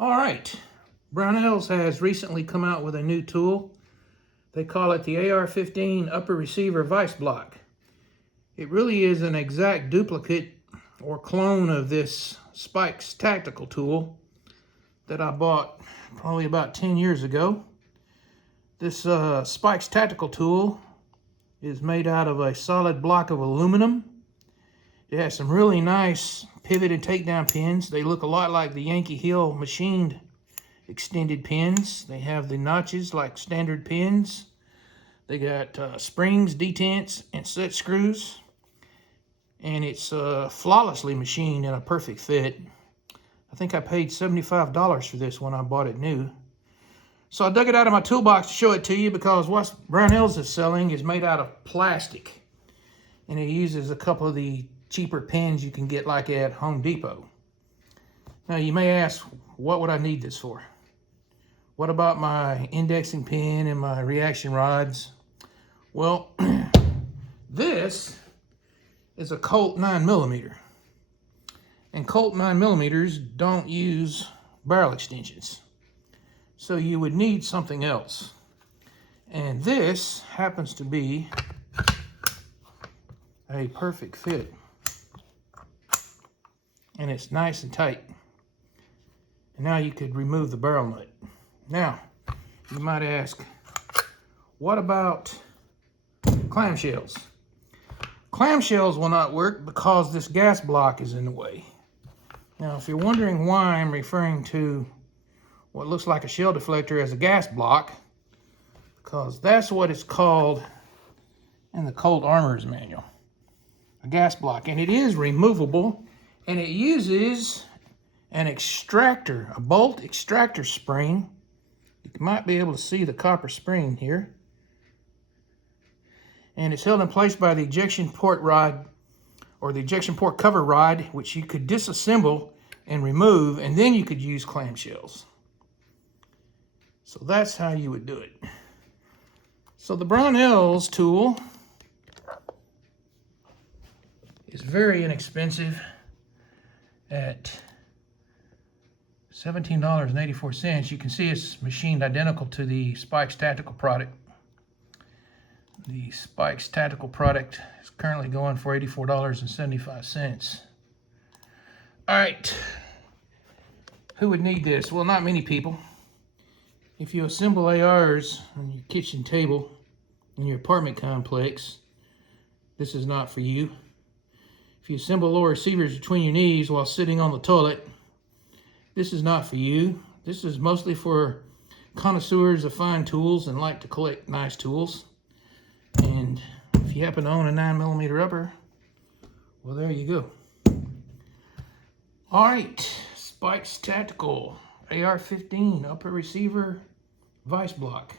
All right, Brownells has recently come out with a new tool. They call it the AR-15 Upper Receiver Vise Block. It really is an exact duplicate or clone of this Spikes tactical tool that I bought probably about 10 years ago. This Spikes tactical tool is made out of a solid block of aluminum. It has some really nice pivoted takedown pins. They look a lot like the Yankee Hill machined extended pins. They have the notches like standard pins. They got springs, detents, and set screws. And it's flawlessly machined in a perfect fit. I think I paid $75 for this when I bought it new. So I dug it out of my toolbox to show it to you because what Brownells is selling is made out of plastic. And it uses a couple of the cheaper pins you can get like at Home Depot. Now you may ask, what would I need this for? What about my indexing pin and my reaction rods? Well, this is a Colt 9mm. And Colt 9mm don't use barrel extensions. So you would need something else. And this happens to be a perfect fit. And it's nice and tight. And now you could remove the barrel nut. Now, you might ask, what about clamshells? Clamshells will not work because this gas block is in the way. Now, if you're wondering why I'm referring to what looks like a shell deflector as a gas block, because that's what it's called in the Colt Armorer's Manual, a gas block. And it is removable, and it uses an extractor, a bolt extractor spring. You might be able to see the copper spring here. And it's held in place by the ejection port rod, or the ejection port cover rod, which you could disassemble and remove, and then you could use clamshells. So that's how you would do it. So the Brownells tool is very inexpensive at $17.84. You can see it's machined identical to the Spikes tactical product. The Spikes tactical product is currently going for $84.75. All right, who would need this? Well, not many people. If you assemble ARs on your kitchen table in your apartment complex, this is not for you. If you assemble lower receivers between your knees while sitting on the toilet, this is not for you. This is mostly for connoisseurs of fine tools and like to collect nice tools. And if you happen to own a 9mm upper, well, there you go. All right, Spikes Tactical AR-15 Upper Receiver Vise Block.